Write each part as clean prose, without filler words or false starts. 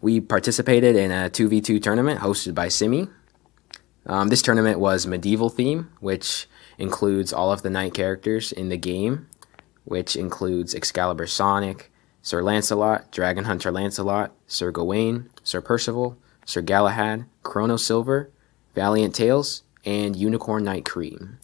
we participated in a 2v2 tournament hosted by Simmie. This tournament was medieval theme, which includes all of the knight characters in the game, which includes Excalibur Sonic, Sir Lancelot, Dragon Hunter Lancelot, Sir Gawain, Sir Percival, Sir Galahad, Chrono Silver, Valiant Tales, and Unicorn Knight Cream.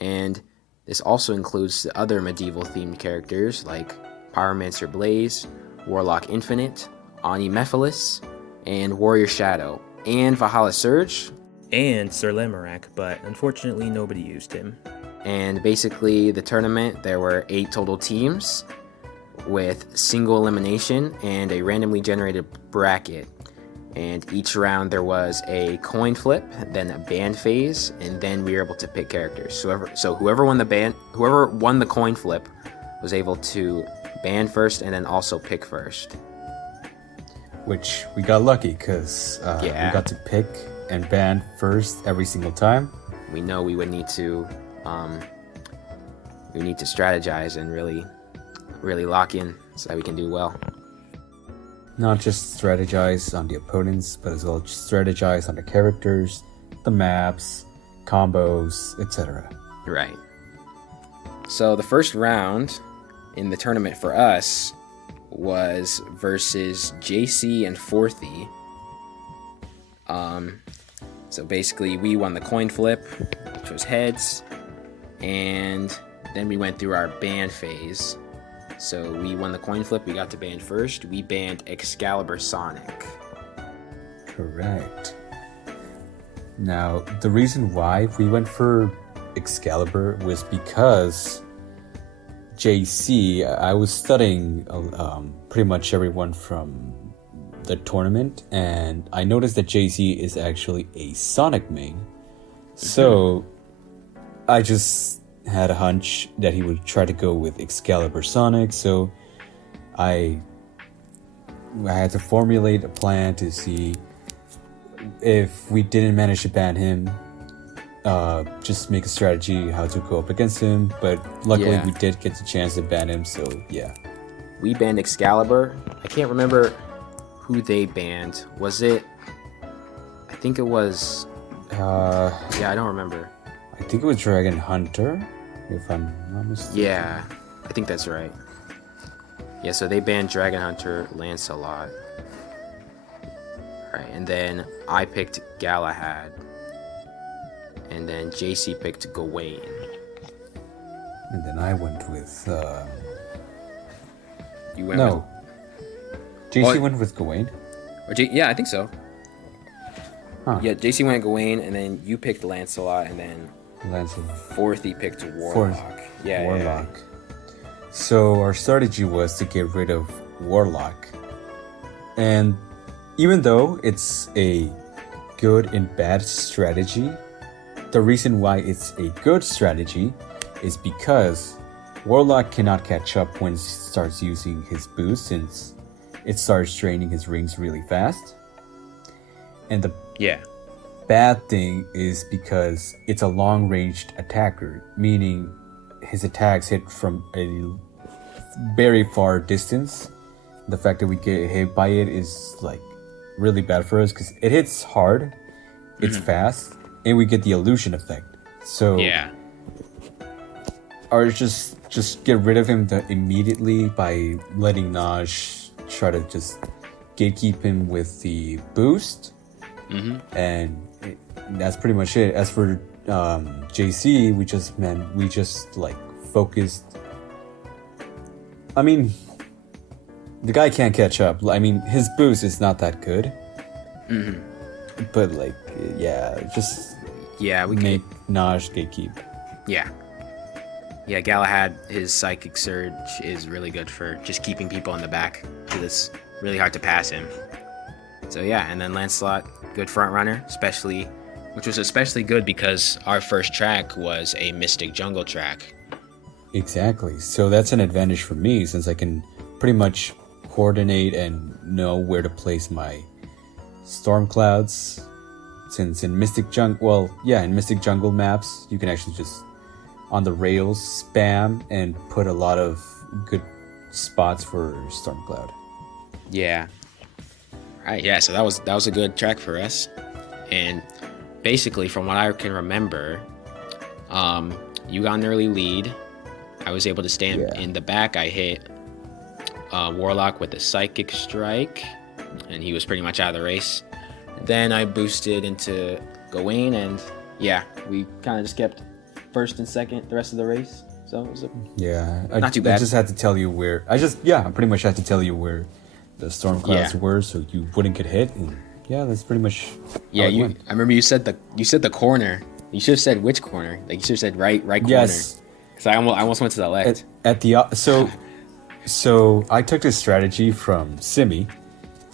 And this also includes the other medieval-themed characters like Pyromancer Blaze, Warlock Infinite, Ani Mephiles, and Warrior Shadow, and Valhalla Surge. And Sir Lamorak, but unfortunately nobody used him. And basically, the tournament, there were 8 total teams with single elimination and a randomly generated bracket. And each round there was a coin flip, then a ban phase, and then we were able to pick characters. So whoever won the coin flip was able to ban first and then also pick first. Which we got lucky because we got to pick and ban first every single time. We know we would need to strategize and really lock in so that we can do well. Not just strategize on the opponents, but as well just strategize on the characters, the maps, combos, etc. Right. So the first round in the tournament for us was versus JC and Forthy. So basically we won the coin flip, which was heads, and then we went through our ban phase. So we won the coin flip, we got to ban first. We banned Excalibur Sonic. Correct. Now, the reason why we went for Excalibur was because JC, I was studying pretty much everyone from the tournament, and I noticed that JC is actually a Sonic main. So I just had a hunch that he would try to go with Excalibur Sonic, so I had to formulate a plan to see if we didn't manage to ban him, just make a strategy how to go up against him, but luckily we did get the chance to ban him, so yeah. We banned Excalibur. I can't remember who they banned. Was it... I think it was... I don't remember. I think it was Dragon Hunter, if I'm not mistaken. Yeah, I think that's right. Yeah, so they banned Dragon Hunter Lancelot. Right, and then I picked Galahad. And then JC picked Gawain. And then I went with... You went with... JC went with Gawain? Yeah, I think so. Huh. Yeah, JC went Gawain, and then you picked Lancelot, and then Forthy picked Warlock. Warlock. Yeah. So our strategy was to get rid of Warlock. And even though it's a good and bad strategy, the reason why it's a good strategy is because Warlock cannot catch up when he starts using his boost, since it starts draining his rings really fast. And the bad thing is because it's a long-ranged attacker, meaning his attacks hit from a very far distance. The fact that we get hit by it is like really bad for us because it hits hard, it's fast, and we get the illusion effect. So or just get rid of him immediately by letting Naj try to just gatekeep him with the boost. And that's pretty much it. As for JC, we just like focused. I mean, the guy can't catch up. I mean, his boost is not that good. But like, we make Naj gatekeep. Yeah, Galahad, his Psychic Surge is really good for just keeping people in the back, because it's really hard to pass him. So yeah, and then Lancelot, good front runner, which was especially good because our first track was a Mystic Jungle track. Exactly. So that's an advantage for me, since I can pretty much coordinate and know where to place my storm clouds. Since in Mystic Jungle maps, you can actually just on the rails spam and put a lot of good spots for storm cloud. Yeah. Right, yeah, so that was a good track for us. And basically, from what I can remember, you got an early lead. I was able to stay in the back. I hit Warlock with a Psychic Strike, and he was pretty much out of the race. Then I boosted into Gawain, and yeah, we kind of just kept first and second the rest of the race. So it was not too bad. I just had to tell you where. I pretty much had to tell you where the storm clouds were, so you wouldn't get hit. And yeah, that's pretty much. Yeah, I remember you said the corner. You should have said which corner. Like you should have said right corner. Yes. So I almost went to the left. So I took this strategy from Simmie,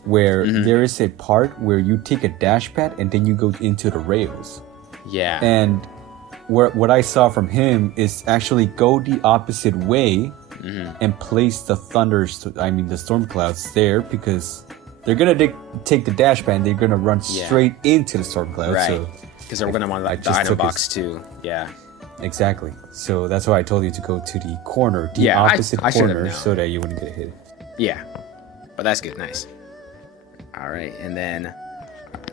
where there is a part where you take a dash pad and then you go into the rails. Yeah. And what I saw from him is actually go the opposite way and place the the storm clouds there, because they're gonna take the dash pad and they're gonna run straight into the storm clouds. Right. Because they're gonna want the item box too. Yeah. Exactly. So that's why I told you to go to the corner, opposite corner, so that you wouldn't get hit. Yeah. But that's good. Nice. All right. And then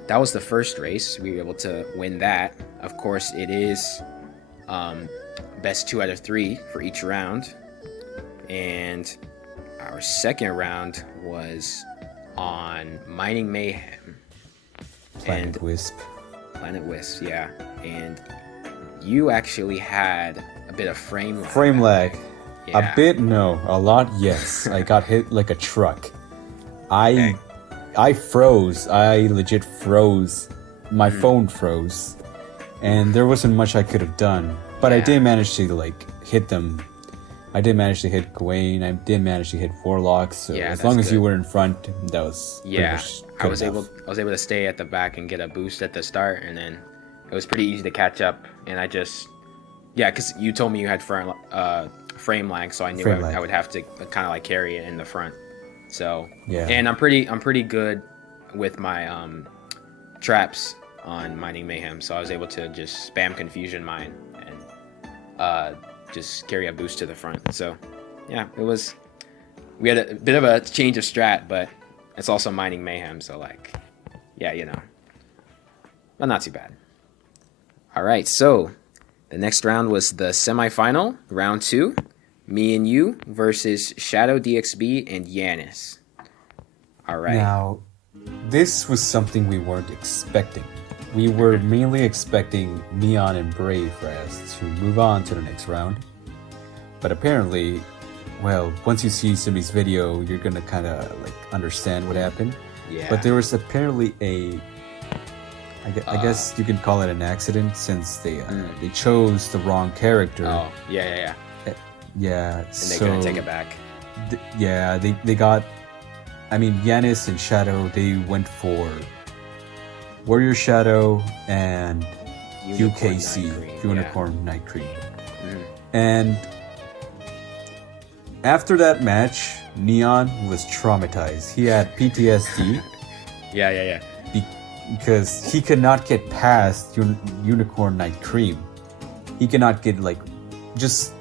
that was the first race. We were able to win that. Of course, it is best 2 out of 3 for each round. And our second round was on Mining Mayhem. Planet Wisp, yeah. And you actually had a bit of frame lag. Frame lag. Yeah. A bit, no. A lot, yes. I got hit like a truck. I froze. I legit froze. My phone froze. And there wasn't much I could have done. But I did manage to hit them. I did manage to hit Gawain. I did manage to hit Warlock. So as long as you were in front, that was I was able to stay at the back and get a boost at the start, and then it was pretty easy to catch up. And I just because you told me you had frame lag, so I knew I would have to kind of carry it in the front. So and I'm pretty good with my traps on Mining Mayhem, so I was able to just spam Confusion Mine and just carry a boost to the front. So we had a bit of a change of strat, but it's also Mining Mayhem, so but not too bad. All right, so the next round was the semifinal, round 2. Me and you versus Shadow DXB and Yanis. All right. Now, this was something we weren't expecting. We were mainly expecting Neon and Brave Raz to move on to the next round. But apparently, well, once you see Simmie's video, you're gonna kind of understand what happened. Yeah. But there was apparently I guess you can call it an accident, since they chose the wrong character. Oh, yeah. Yeah, and they couldn't take it back. They got... I mean, Yanis and Shadow, they went for Warrior Shadow and UKC, Unicorn Night Cream. And after that match, Neon was traumatized. He had PTSD. Yeah. Because he could not get past Unicorn Night Cream. He cannot get, just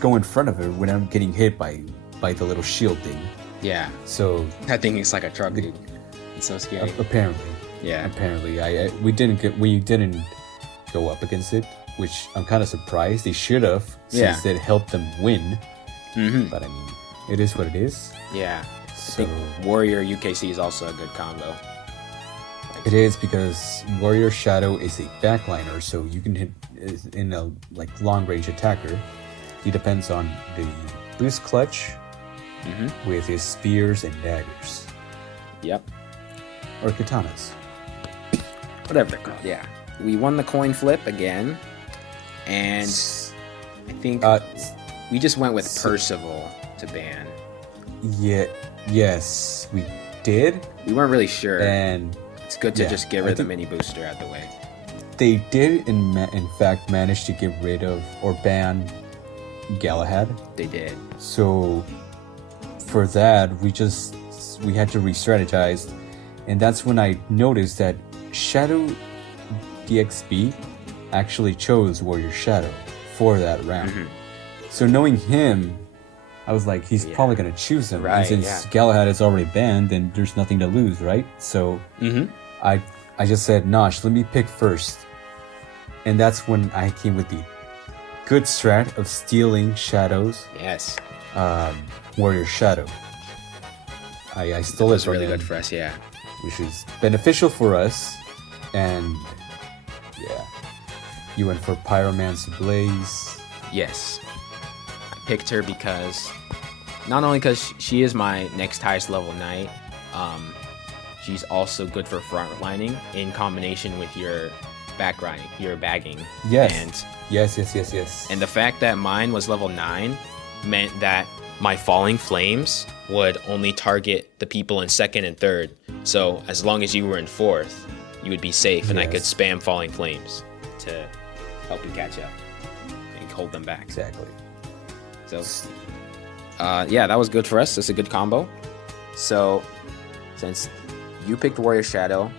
go in front of it without getting hit by the little shield thing. Yeah. So that thing is like a truck, dude. It's so scary. Apparently. Yeah. Apparently, we didn't go up against it, which I'm kind of surprised. They should have, since it helped them win. But I mean, it is what it is. Yeah. So I think Warrior UKC is also a good combo. It is, because Warrior Shadow is a backliner, so you can hit in a long range attacker. He depends on the boost clutch with his spears and daggers. Yep. Or katanas. Whatever they're called. Yeah. We won the coin flip again, and I think we just went with Percival to ban. Yeah. Yes, we did. We weren't really sure, and it's good to just get rid of the mini booster out of the way. They did, in fact, manage to get rid of or ban Galahad. They did. So for that, we had to re-strategize, and that's when I noticed that Shadow DXB actually chose Warrior Shadow for that round. So knowing him, I was like, he's probably gonna choose him. Right, and since Galahad is already banned, then there's nothing to lose, right? So I just said, Nosh, let me pick first. And that's when I came with the good strat of stealing Shadow's Yes. Warrior Shadow. I stole it It's from really him, good for us, yeah. which is beneficial for us. And yeah, you went for Pyromancer Blaze. Yes. I picked her because, not only because she is my next highest level knight, she's also good for front lining in combination with your bagging. Yes. And Yes. And the fact that mine was level 9 meant that my falling flames would only target the people in 2nd and 3rd. So as long as you were in 4th, you would be safe, and I could spam falling flames to help you catch up and hold them back. Exactly. So, yeah, that was good for us. It's a good combo. So, since you picked Warrior Shadow,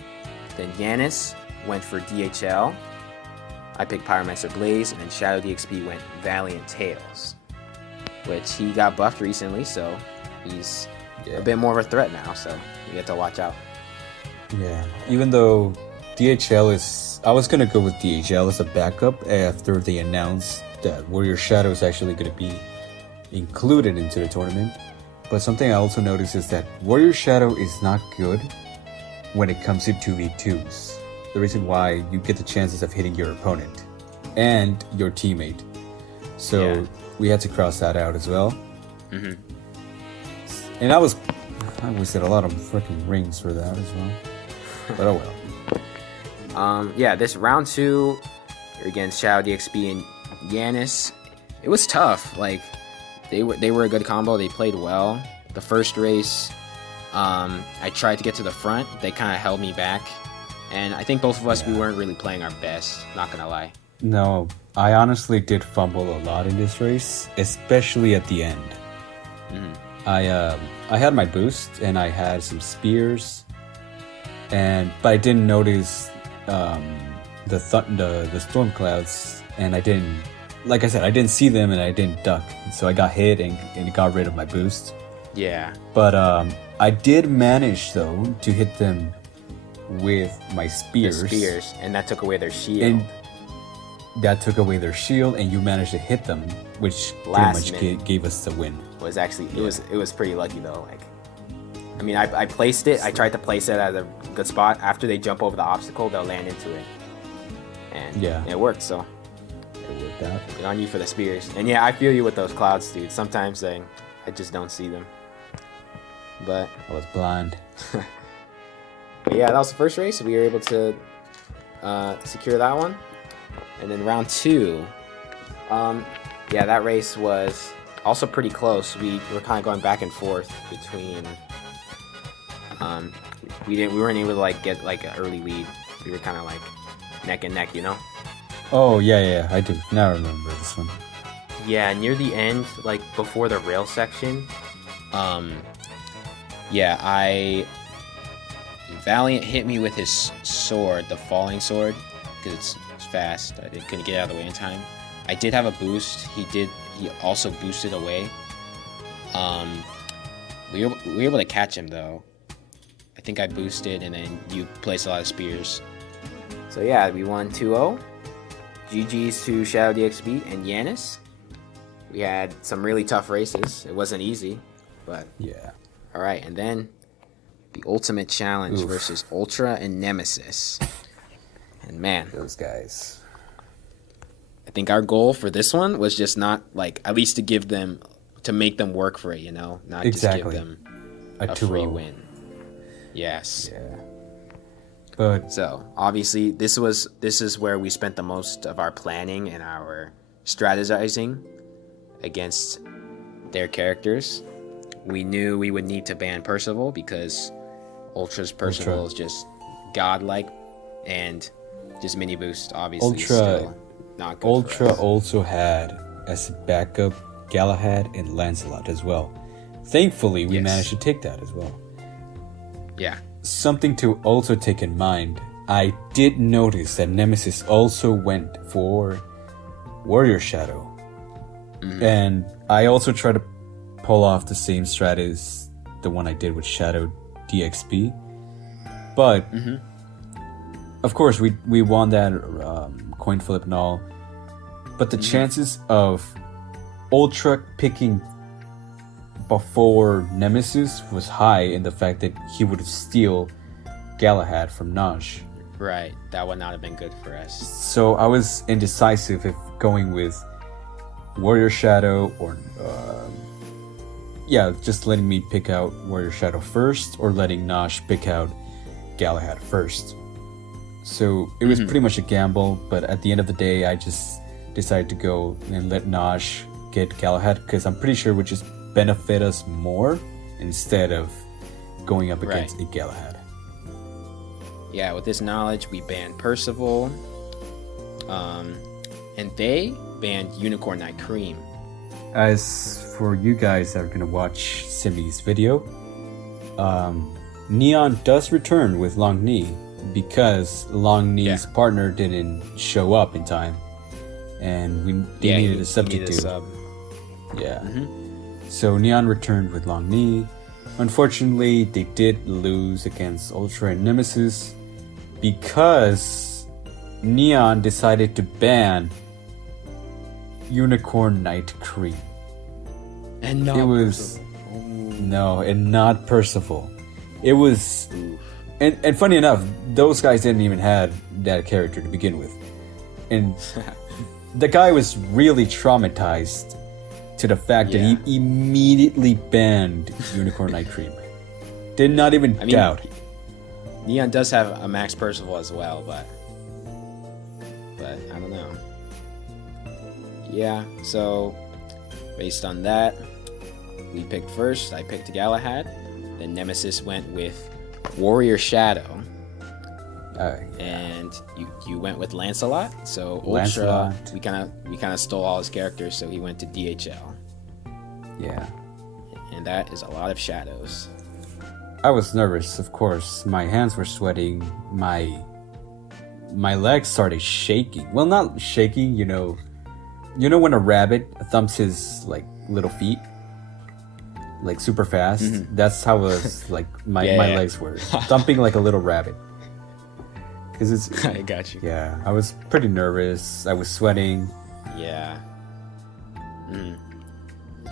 then Yanis went for DHL. I picked Pyromancer Blaze, and then Shadow DXP went Valiant Tales, which he got buffed recently, so he's a bit more of a threat now, so you get to watch out. Yeah, even though DHL is... I was going to go with DHL as a backup after they announced that Warrior Shadow is actually going to be included into the tournament. But something I also noticed is that Warrior Shadow is not good when it comes to 2v2s. The reason why you get the chances of hitting your opponent and your teammate. So we had to cross that out as well. And I wasted a lot of freaking rings for that as well. But oh well. Yeah, this round 2 against Shadow DXP and Yanis, it was tough. Like, they were a good combo. They played well. The first race, I tried to get to the front. They kind of held me back. And I think both of us, we weren't really playing our best, not gonna lie. No, I honestly did fumble a lot in this race, especially at the end. I had my boost and I had some spears, but I didn't notice the storm clouds, and I didn't, like I said, I didn't see them and I didn't duck, so I got hit and it got rid of my boost. Yeah. But I did manage though to hit them with my spears. And that took away their shield. And that took away their shield, and you managed to hit them, which Last pretty much gave us the win. Was actually it was pretty lucky though. Like, I mean, I placed it. I tried to place it at a good spot. After they jump over the obstacle, they'll land into it, and it worked. So it worked out. Good on you for the spears. And yeah, I feel you with those clouds, dude. Sometimes I just don't see them. But I was blind. But yeah, that was the first race. We were able to secure that one. And then round 2, yeah, that race was also pretty close. We were kind of going back and forth between. We weren't able to like get like an early lead. We were kind of like neck and neck, you know. Oh yeah, I do. Now I remember this one. Yeah, near the end, like before the rail section, yeah, Valiant hit me with his sword, the falling sword, because it's fast. I couldn't get out of the way in time. I did have a boost. He also boosted away. We were able to catch him though. I think I boosted, and then you placed a lot of spears. So yeah, we won 2-0. GG's to Shadow DXP and Yanis. We had some really tough races. It wasn't easy, but yeah. All right, and then the Ultimate Challenge versus Ultra and Nemesis. And man, those guys. I think our goal for this one was just not like at least to make them work for it, you know, not just give them a free win. Yes. Yeah. But so obviously this is where we spent the most of our planning and our strategizing against their characters. We knew we would need to ban Percival because Ultra's Percival is just godlike, and just mini boost obviously still not good Ultra for us. Also had as a backup Galahad and Lancelot as well. Thankfully, we managed to take that as well. Yeah. Something to also take in mind, I did notice that Nemesis also went for Warrior Shadow. And I also tried to pull off the same strat as the one I did with Shadow DXP. But of course, we won that coin flip and all. But the chances of Ultra picking before Nemesis was high in the fact that he would steal Galahad from Nash. Right, that would not have been good for us. So I was indecisive if going with Warrior Shadow or just letting me pick out Warrior Shadow first, or letting Nash pick out Galahad first. So it was pretty much a gamble, but at the end of the day, I just decided to go and let Nash get Galahad, because I'm pretty sure it would just benefit us more instead of going up against a Galahad. Yeah, with this knowledge, we banned Percival, and they banned Unicorn Knight Cream. As for you guys that are going to watch Simmie's video, Neon does return with Long Knee, because Long Knee's partner didn't show up in time, and they needed a substitute. Needed a sub. Yeah. So Neon returned with Long Knee. Unfortunately, they did lose against Ultra and Nemesis because Neon decided to ban Unicorn Knight Cream. And not Percival. No, and not Percival. It was... And funny enough, those guys didn't even have that character to begin with. And the guy was really traumatized to the fact that he immediately banned Unicorn Knight Cream. Did not even doubt. Neon does have a Max Percival as well, but I don't know. Yeah, so based on that, we picked first. I picked Galahad. Then Nemesis went with Warrior Shadow. And you went with Lancelot. So Ultra, we kind of stole all his characters, so he went to DHL. Yeah. And that is a lot of shadows. I was nervous, of course. My hands were sweating. My legs started shaking. Well, not shaking, you know when a rabbit thumps his like little feet, like super fast. That's how it was. Like my legs were thumping like a little rabbit. Cause it's. I got you. Yeah, I was pretty nervous. I was sweating. Yeah.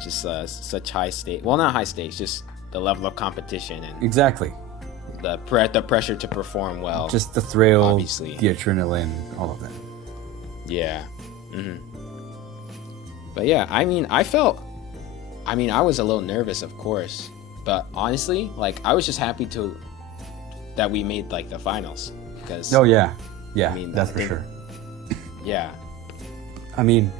Just such high stakes. Well, not high stakes. Just the level of competition and exactly the pressure to perform well. Just the thrill, obviously. The adrenaline, all of that. Yeah. But yeah, I was a little nervous, of course, but honestly, like I was just happy that we made like the finals, because that's for sure. Yeah. I mean,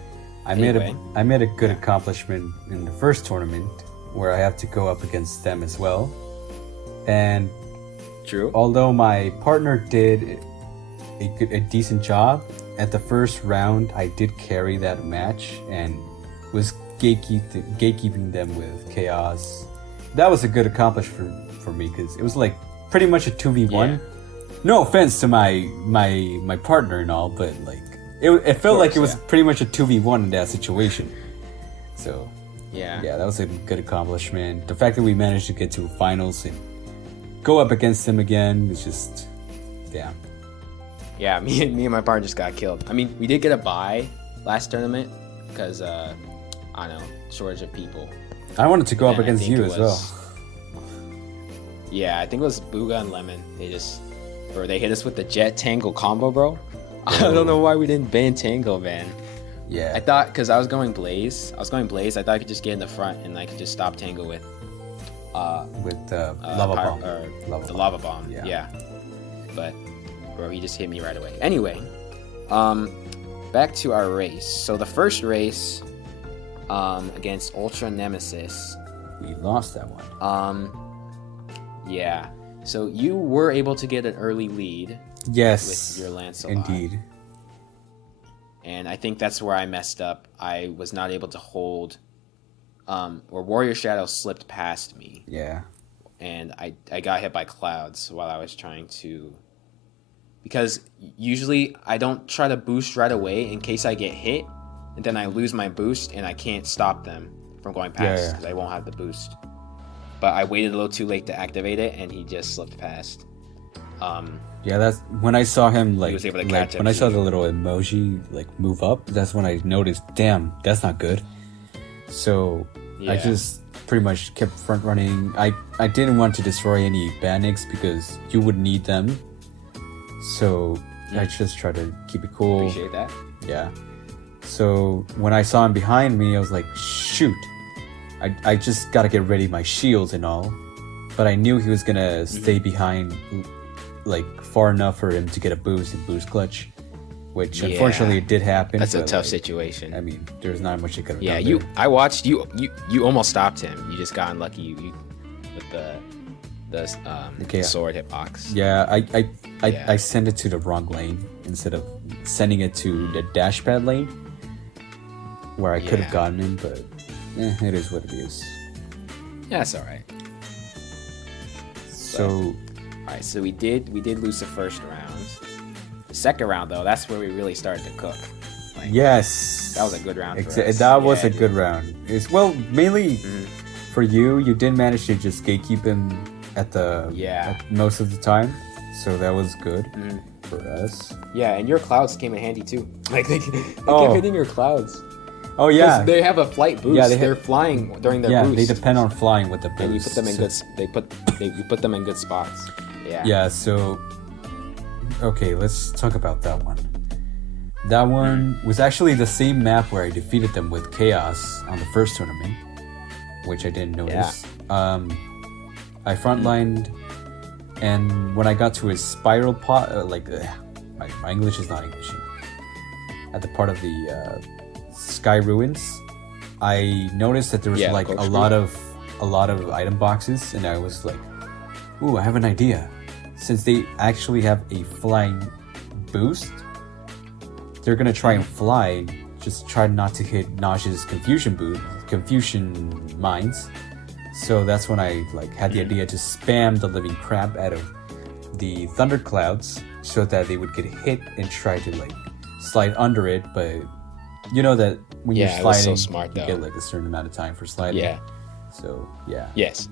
I made a good accomplishment in the first tournament where I have to go up against them as well. And true. Although my partner did a decent job at the first round, I did carry that match and was gatekeeping them with chaos. That was a good accomplishment for me, because it was like pretty much a 2v1. Yeah. No offense to my partner and all, but like it felt like it was pretty much a 2v1 in that situation. So yeah, that was a good accomplishment. The fact that we managed to get to finals and go up against them again is just damn. Yeah, me and my partner just got killed. I mean, we did get a bye last tournament because I don't know, shortage of people. I wanted to go up against you as well. Yeah, I think it was Booga and Lemon. They hit us with the Jet Tangle combo, bro. I don't know why we didn't ban Tangle, man. Yeah. I thought, because I was going Blaze. I thought I could just get in the front and I could just stop Tangle with the lava bomb. The lava bomb. Yeah. But bro, he just hit me right away. Anyway, back to our race. So the first race against Ultra Nemesis, we lost that one. Yeah. So you were able to get an early lead. Yes. With your Lancelot. Indeed. And I think that's where I messed up. I was not able to hold, or Warrior Shadow slipped past me. Yeah. And I got hit by clouds while I was trying to, because usually I don't try to boost right away in case I get hit, and then I lose my boost and I can't stop them from going past yeah. because I won't have the boost. But I waited a little too late to activate it, and he just slipped past. Yeah, that's when I saw him like, was able to catch when up I saw to the you. little emoji like move up. That's when I noticed, damn, that's not good. So I Yeah. just pretty much kept front running. I didn't want to destroy any Bannics because you would need them. So I just tried to keep it cool. Appreciate that. Yeah. So when I saw him behind me, I was like, shoot. I just gotta get ready my shields and all. But I knew he was gonna stay behind like far enough for him to get a boost and boost clutch. Which Yeah. unfortunately it did happen. That's a but, tough like, situation. I mean, there's not much you could have Yeah, done there. I watched you almost stopped him. You just got unlucky you with the sword hitbox. Yeah, Yeah. I sent it to the wrong lane instead of sending it to the dashpad lane where I could have Yeah. gotten him, but it is what it is. Yeah, that's all right. So All right, so we did lose the first round. The second round though, that's where we really started to cook. Like, yes, that was a good round for us. That was Yeah, a good round. It's mainly for you. You did manage to just gatekeep him at most of the time, so that was good for us. Yeah, and your clouds came in handy too. Like they kept hitting your clouds. Oh yeah, They have a flight boost. Yeah, they're flying during their boost. they depend on flying with the boost. And you put them in you put them in good spots. Yeah. Yeah, so okay, let's talk about that one. That one was actually the same map where I defeated them with Chaos on the first tournament, which I didn't notice. I frontlined, and when I got to a spiral pot, my English is not English. At the part of the Sky Ruins, I noticed that there was like a lot of item boxes, and I was like, ooh, I have an idea. Since they actually have a flying boost, they're gonna try and fly. Just try not to hit Naj's confusion mines. So that's when I had the idea to spam the living crap out of the thunderclouds so that they would get hit and try to slide under it. But you know that when you're it was sliding, so smart, you though. get a certain amount of time for sliding. Yeah. So yeah. Yes.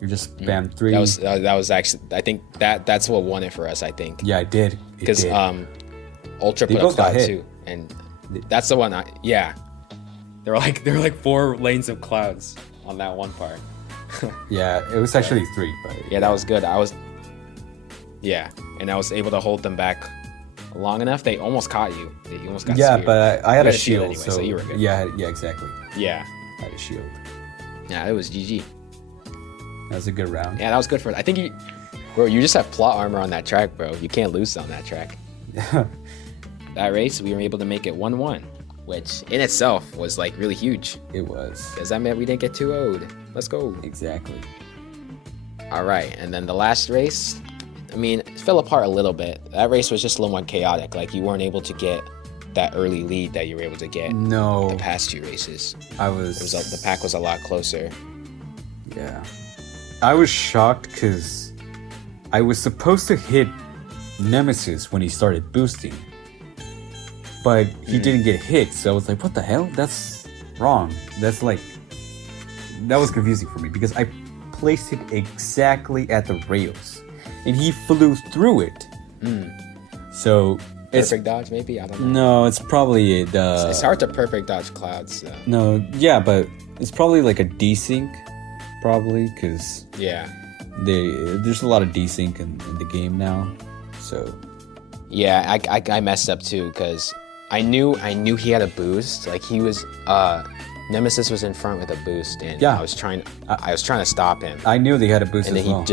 You just spam 3. That was actually, I think that's what won it for us. I think Yeah, it did. because Ultra They put a both got cloud hit. too, and that's the one. There were like 4 lanes of clouds on that one part. Yeah, it was actually 3, but Yeah, that was good. And I was able to hold them back long enough. They almost caught you. They almost got yeah, speared. but I had You a shield, anyway, so you were good. yeah, exactly. Yeah, I had a shield. yeah, it was GG. That was a good round. Yeah, that was good for it. I think you just have plot armor on that track, bro. You can't lose on that track. That race, we were able to make it 1-1, which in itself was really huge. It was. Because that meant we didn't get 2-0'd. Let's go. Exactly. All right, and then the last race, I mean, it fell apart a little bit. That race was just a little more chaotic. You weren't able to get that early lead that you were able to get No, the past 2 races. The pack was a lot closer. Yeah. I was shocked because I was supposed to hit Nemesis when he started boosting. But he didn't get hit, so I was like, what the hell? That's wrong. That was confusing for me because I placed it exactly at the rails. And he flew through it. So it's Perfect dodge, maybe? I don't know. no, it's probably It's hard to perfect dodge clouds. So. no, yeah, but it's probably like a desync, probably because Yeah. there's a lot of desync in the game now. So Yeah, I messed up too because I knew he had a boost. He was Nemesis was in front with a boost, and Yeah. I was trying to stop him. I knew they had a boost And as then well.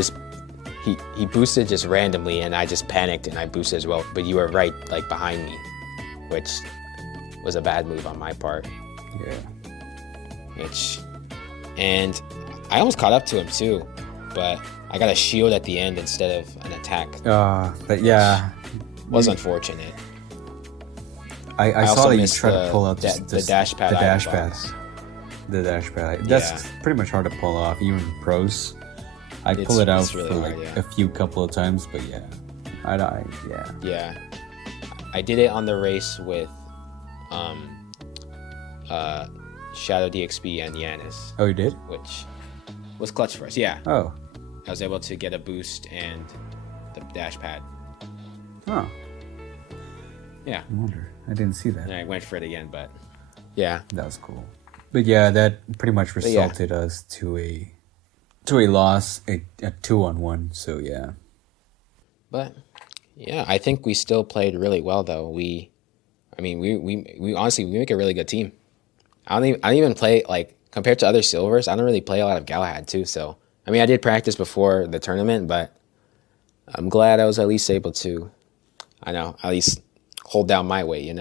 he boosted just randomly, and I just panicked and I boosted as well. But you were right behind me, which was a bad move on my part. Yeah. And I almost caught up to him too, but I got a shield at the end instead of an attack. But yeah, Was unfortunate. I saw also that you missed tried to pull out the dash pad. The item dash box. pad. The dash pad. That's pretty much hard to pull off, even for pros. I pull it out it's really for hard, a couple of times, but yeah, yeah. Yeah, I did it on the race with Shadow DXP and Yanis, Oh, you did? which was clutch for us. Yeah, Oh. I was able to get a boost and the dash pad. Oh. Yeah, I wonder. I didn't see that. and I went for it again, but yeah, That was cool. But yeah, that pretty much yeah. resulted us to a loss, a 2-on-1. So yeah. but yeah, I think we still played really well though. We honestly we make a really good team. I don't even play like compared to other silvers. I don't really play a lot of Galahad too. So I mean, I did practice before the tournament, but I'm glad I was at least able to, at least hold down my weight.